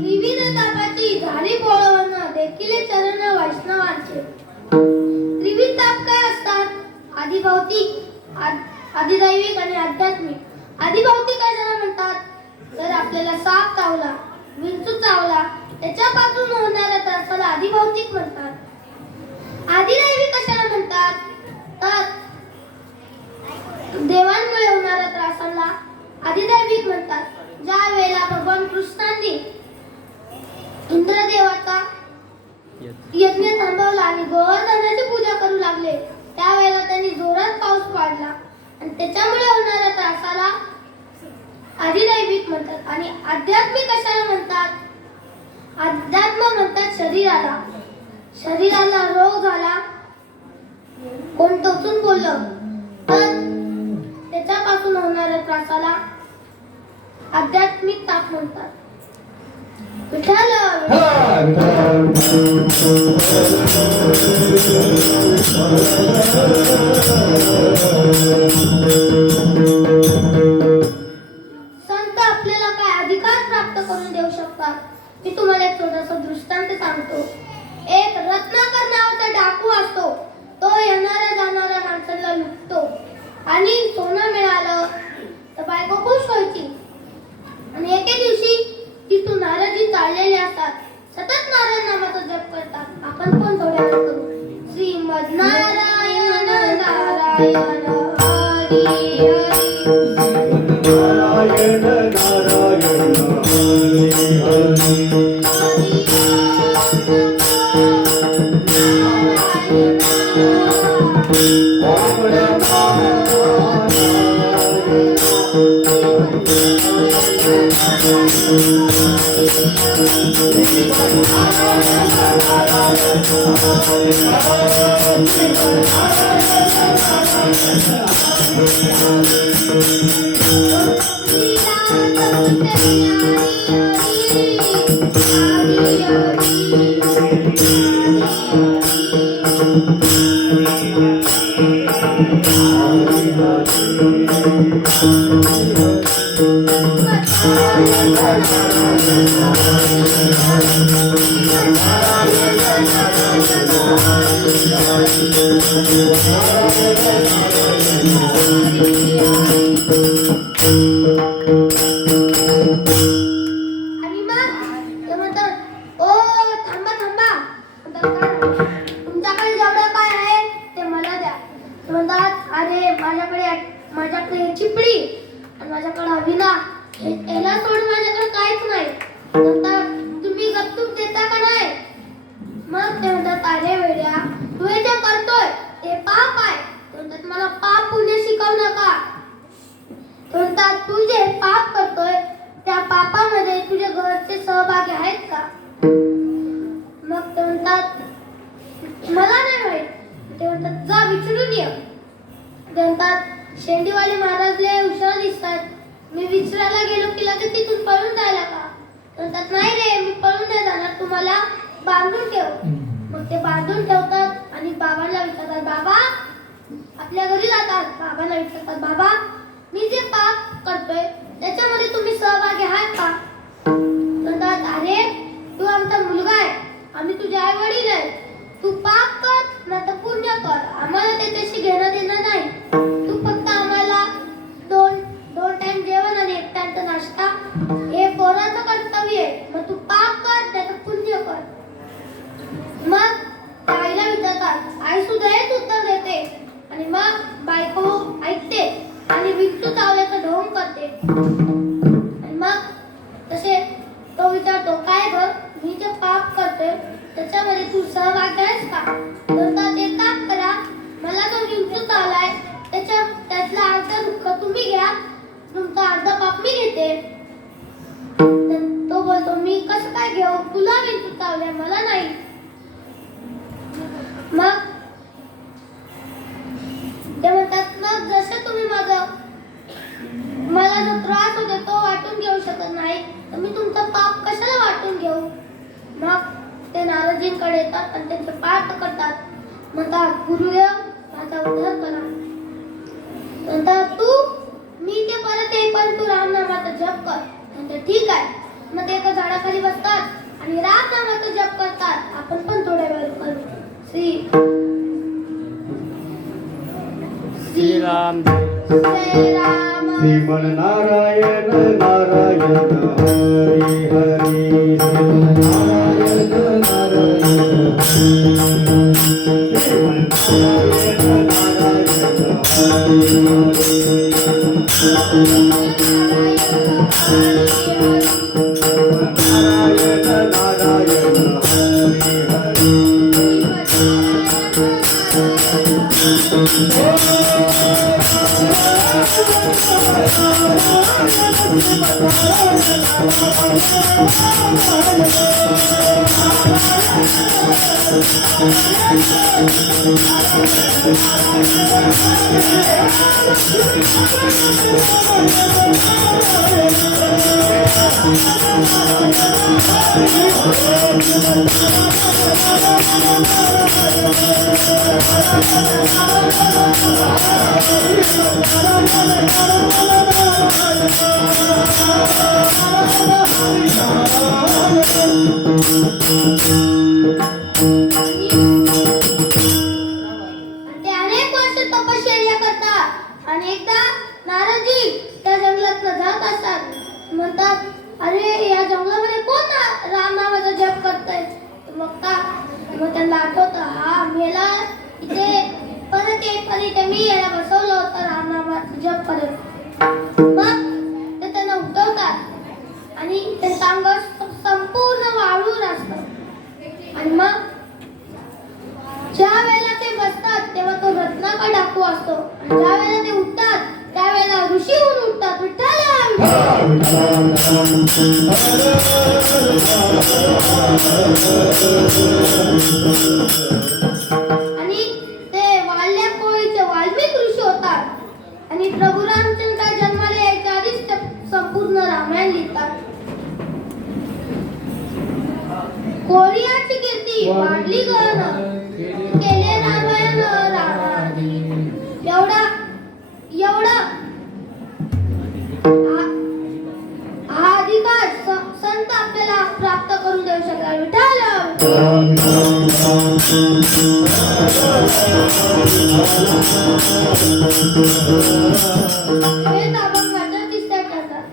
विविध तापाची झाली बोळवणं देखील चरण वैष्णवांचे त्रिविध ताप काय असतात आदिभौतिक आदिदैविक आणि आध्यात्मिक आदिभौतिक कशाला म्हणतात तर आपल्याला साप चावला विंचू चावला त्याच्यापासून होणाऱ्या त्रासाला आदिभौतिक म्हणतात आदिदैविक कशाला म्हणतात तर देवांमुळे होणाऱ्या त्रासाला आदिदैविक म्हणतात ज्या वेळेला भगवान कृष्णांनी इंद्रदेवाचा यज्ञ थांबवला आणि गोवर्धनाची पूजा करू लागले त्यावेळेला त्यांनी जोरात पाऊस पाडला आणि त्याच्यामुळे होणाऱ्या त्रासाला आदिदैविक म्हणतात आणि आध्यात्मिक कशाला म्हणतात अध्यात्म म्हणतात शरीराला रोग झाला कोण टोचून बोललं तर त्याच्यापासून होणाऱ्या त्रासाला आध्यात्मिक ताप म्हणतात विठ्ठल संत आपल्याला काय अधिकार प्राप्त करून देऊ शकतात मी तुम्हाला एक छोटासा दृष्टांत सांगतो एक रत्नाकर नावाचा डाकू असतो तो येणाऱ्या जाणाऱ्या माणसाला लुटतो आणि सोनं मिळालं तर बायको खुश व्हायची आणि एके दिवशी तिथून नारदजी चाललेले असतात सतत नारायण नामाचा जप करतात आपण पण थोड्या वेळ करू श्रीमद नारायण नारायण नारायण हरी हरी नारायण नारायण हरी हरी आणि मग ते म्हणतात, ओ थांबा थांबा. म्हणतात, काय झालं? तुमच्याकडे जेवढं काय आहे ते मला द्या. ते म्हणतात, अरे माझ्याकडे चिपळी आणि माझ्याकडे अविना, याला सोडून माझ्याकडे काहीच नाही. म्हणतात, तुम्ही गपचूप देता का नाही? मग ते म्हणतात, अरे वेड्या, तू हे जे करतोय ते पाप आहे. ते म्हणतात, मला पाप पुण्य शिकवू नका. ते म्हणतात, तू जे पाप करतोय त्या पापामध्ये तुझे घरचे सहभागी आहेत का? मग ते म्हणतात, मला नाही माहित. ते म्हणतात, जा विचारून ये. ते म्हणतात, शेंडीवाले महाराज लय हुशार दिसतात, मी विचारायला गेलो की लगेच तिथून पळून जायला का? ते म्हणतात, नाही रे, मी पळून नाही जाणार, तुम्हाला बांधून ठेव. मग ते बांधून ठेवतात आणि बाबांना विचारतात, बाबा आपल्या घरी जातात. बाबांना विचारतात, बाबा मी जे पाप करतोय त्याच्यामध्ये तुम्ही सहभागी आहात का? म्हणतात, अरे तू आमचा मुलगा आहे, आम्ही तुझे आई वडील आहेत. तू पाप कर ना तर पुण्य कर, आम्हाला त्याच्याशी घेणं देणं नाही. तू फक्त आम्हाला दोन टाइम जेवण आणि एक टाइमचा नाश्ता हे पोराचं कर्तव्य आहे. मग तू पाप कर नाही तर पुण्य कर. मग त्या आईला विचारतात, आई सुद्धा हेच उत्तर देते आणि मग बायको ऐकते आणि विंचू चावल्याचं ढोंग करते. आणि मग तसे तो विचारतो, काय ग, मी जे पाप करतोय त्याच्यामध्ये तू सहभागी आहेस का? तर ते काम करा, मला जो विंचू चावलाय त्यातलं अर्ध दुःख तुम्ही घ्या, तुमचा अर्ध पाप मी घेते. तर तो बोलतो, मी कसं काय घेऊ, तुला विंचू चावलाय मला नाही. मग ते म्हणतात, मग जसं तुम्ही मला जो त्रास होतो तो वाटून घेऊ शकत नाही, तर मी तुमचा पाप कशाला वाटून घेऊ? मग ते नारदजींकडे येतात आणि त्यांचे पाय पकडतात. म्हणतात, गुरुदेव माझा उद्धार करा. म्हणतात, मी ते परत येईल पण तू रामनामाचा जप कर. म्हणते, ठीक आहे. मग ते एका झाडाखाली बसतात आणि रामनामाचा जप करतात. आपण पण थोड्या वेळ करू. श्रीराम श्रीराम श्रीमन नारायण नारायण हरी हरी श्रीमन नारायण नारायण श्रीमन नारायण नारायण हरी नारायण नारायण ते अनेक वर्ष तपश्चर्या करतात आणि एकदा नारदजी त्या जंगलात जात असतात. म्हणतात, अरे या जंगलामध्ये कोण राम नामाचा जप करतंय? मग त्यांना आठवतं, हा मेला इथे परत येत पण इथे मी याला जप करत. मग ते त्यांना उठवतात आणि त्यांचं अंग संपूर्ण वाळून असतं. आणि मग ज्या वेळेला ते बसतात तेव्हा तो रत्नाकर डाकू असतो. आणि ज्या वेळेला ते उठतात त्यावेळेला ऋषी होऊन उठतात. आणि ते वाळल्या कोळीचे वाल्मिक ऋषी होतात. आणि प्रभू रामचंद्र जन्माला यायच्या आधीच ते संपूर्ण रामायण लिहितात. कोरियाची कीर्ती वाढली गण केले रामायण रामानी. एवढा हा अधिकार संत आपल्याला प्राप्त करून देऊ शकला. विठ्ठल हे अभंगाच्या तिसऱ्या टप्प्यात.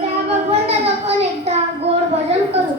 त्या भगवंताचं पण एकदा गोड भजन करू.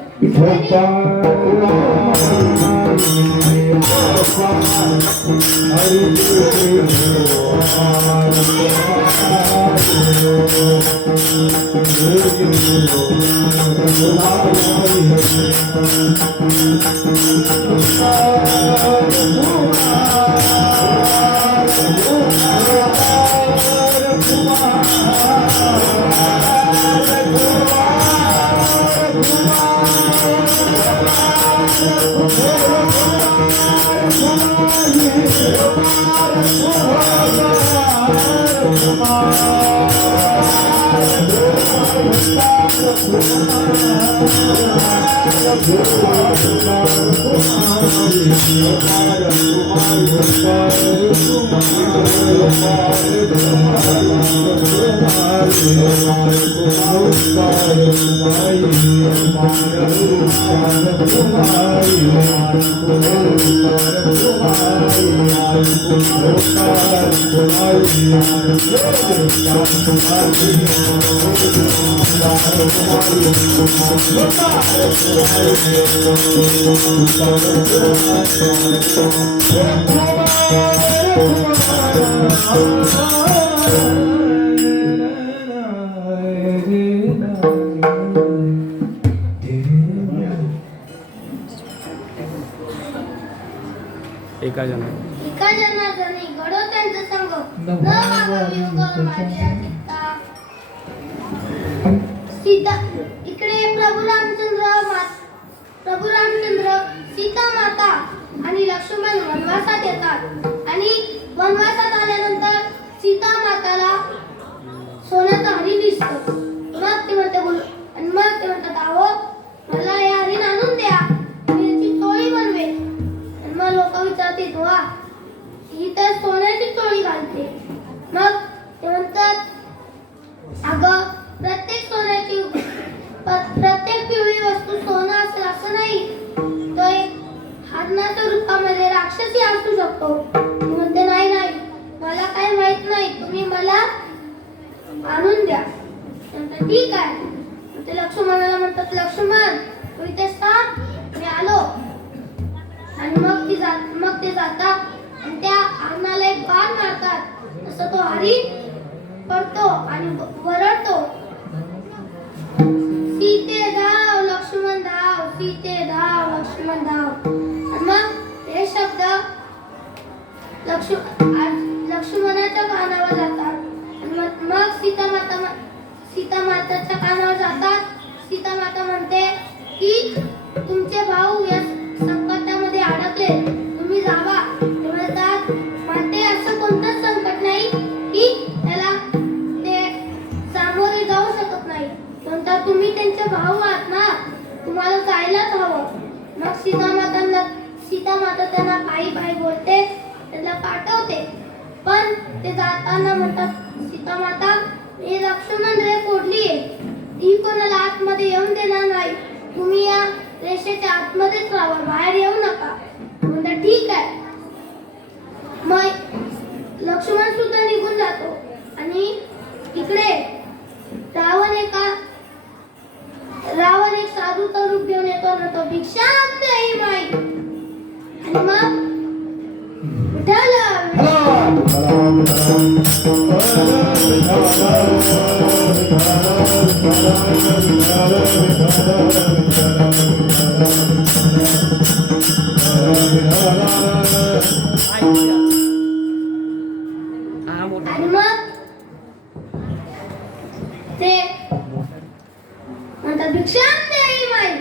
एका जन्मार्जनी घडो त्यांचा संग न मागावी उगल माझ्या चित्ता. सीता इकडे प्रभू रामचंद्र सीता माता आणि लक्ष्मण वनवासात येतात. आणि वनवासात आल्यानंतर सीता माताला सोन्याचा हरिण दिसतो. मग ते म्हणतात आहो मला या हरिण आणून द्या, मी याची चोळी बनवेल. आणि मग लोक विचारतील वा ही तर सोन्याची चोळी घालते. मग ते म्हणतात अगं प्रत्येक पिवळी वस्तू सोनं असेल असं नाही, तो एक हरणाच्या रूपामध्ये राक्षसी असू शकतो. म्हणते नाही मला काही माहित नाही, तुम्ही मला आणून द्या. नंतर ठीक आहे. ते लक्ष्मणाला म्हणतात, लक्ष्मण तू इथेच थांब, मी आलो. आणि मग ते जातात आणि त्या हरणाला एक बाण मारतात. तसं तो हरिण पडतो आणि वरडतो, सीते धाव लक्ष्मण धाव, सीते धाव लक्ष्मण धाव. आणि मग हे शब्द लक्ष्मणाच्या कानावर जातात. आणि मग सीता माताच्या कानावर जातात. सीता माता म्हणते की तुमचे भाऊ या संकटामध्ये अडकले, तुम्ही जावा. ते म्हणतात, माते असं कोणतंच संकट नाही की त्याला ते सामोरे जाऊ शकत नाही. म्हणतात, तुम्ही त्यांचे भाऊ आहात ना, तुम्हाला जायलाच हवं. मग सीता माता त्यांना पायी बोलते, त्यांना पाठवते. पण ते जाताना म्हणतात, सीता माता हे लक्ष्मण रेख ओढली आहे, ती कोणाला आतमध्ये येऊन देणार नाही. तुम्ही या रेषेच्या आतमध्येच राहा, बाहेर येऊ नका. म्हणतात ठीक आहे. मग लक्ष्मण सुद्धा निघून जातो आणि इकडे रावण एक साधूचं रूप घेऊन येतो ना, तो भिक्षाम देई माई. आणि मग विठ्ठल आणि मग ते म्हणतात भिक्षा देई माई.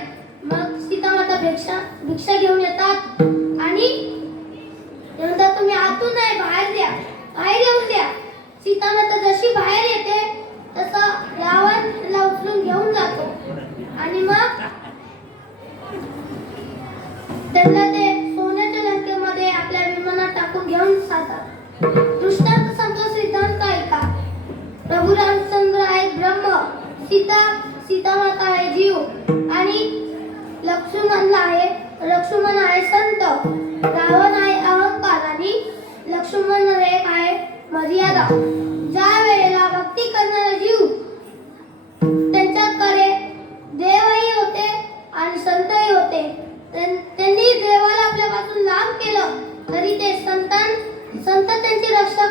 मग सीता माता भिक्षा घेऊन येतात आणि म्हणतात, तुम्ही आतून नाही, बाहेर द्या, बाहेर येऊन द्या. सीता माता जशी बाहेर येते तसं रावण तिला उचलून घेऊन जातो. आणि मग त्यांना ते सोन्याच्या लंकेमध्ये आपल्या विमानात टाकून घेऊन जातात. दृष्टांत सांगतो सिद्धांत ऐका. प्रभू रामचंद्र आहेत ब्रह्म, सीता माता आहे जीव आणि लक्ष्मण आहे संत, रावण आहे अहंकार आणि लक्ष्मण रेख आहे मर्यादा. ज्या वेळेला भक्ती करणारा जीव त्यांच्याकडे देवही होते आणि संतही होते. त्यांनी देवाला आपल्यापासून लांब केलं तरी ते संत त्यांची रक्षा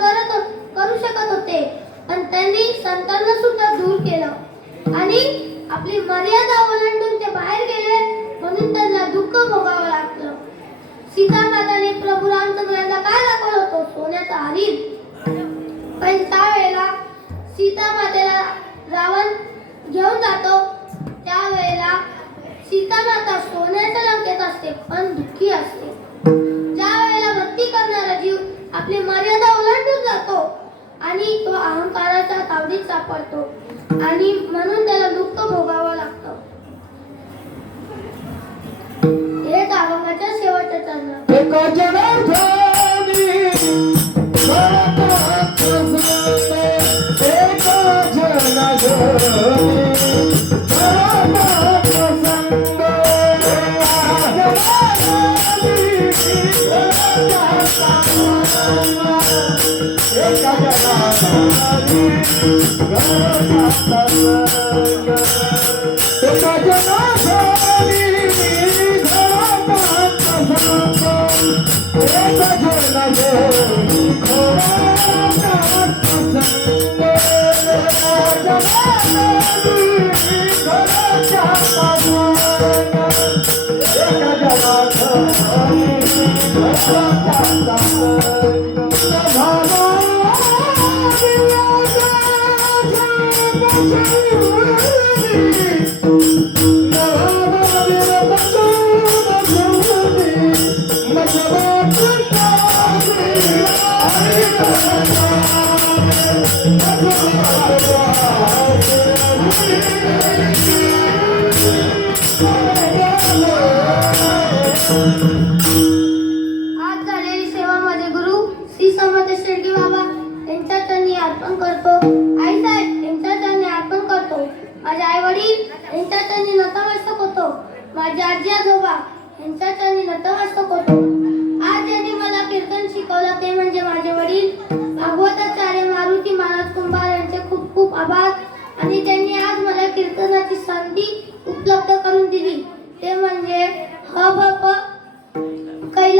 करू शकत होते, पण त्यांनी संतांना सुद्धा दूर केलं आणि आपली मर्यादा ओलांडून ते बाहेर गेले, म्हणून त्यांना दुःख भोगावं लागलं. सीता माताने प्रभू रामचंद्रांना काय दाखवलं होतं? सोन्याचा हरिण. पण त्यावेळेला सीता मातेला रावण घेऊन जातो. त्यावेळेला सीता माता सोन्याच्या लंकेत असते पण दुःखी असते. ज्या वेळेला भक्ती करणारा जीव आपली मर्यादा ओलांडून जातो आणि तो अहंकाराच्या तावडीत सापडतो आणि म्हणून त्याला दुःख भोगावं लागतं. हेच अभंगाच्या शेवटच्या चरणात. एका जनार्दनी आज झालेली सेवा माझे गुरु श्री समर्थ शेडगे बाबा यांच्या चरणी अर्पण करतो. आई साहेब यांच्या चरणी अर्पण करतो. माझे आई वडील यांच्या चरणी नतमस्तक होतो. माझे आजी आजोबा यांच्या चरणी नतमस्तक होतो. आज ज्यांनी मला कीर्तन शिकवलं ते म्हणजे माझे वडील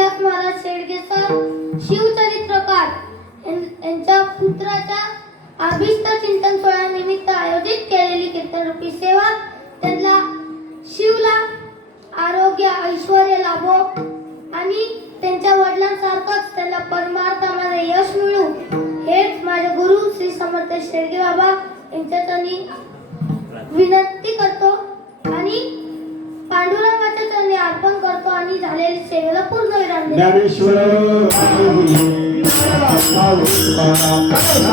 विलास महाराज शेळके सर शिवचरित्रकार यांच्या पुत्राच्या अभिष्ट चिंतन सोहळ्यानिमित्त आयोजित केलेली कीर्तनरूपी सेवा त्यांना शिवला आरोग्य ऐश्वर्य लाभो आणि त्यांच्या वडिलांसारखंच त्यांना परमार्थामध्ये यश मिळू हेच माझे गुरु श्री समर्थ शेळके बाबा यांच्या चरणी विनंती करतो आणि पांडुरंगाच्या चरणी अर्पण करतो आणि झालेली सेवेला पूर्ण विराम देतो. ज्ञानेश्वर माऊली, माऊली, माऊली,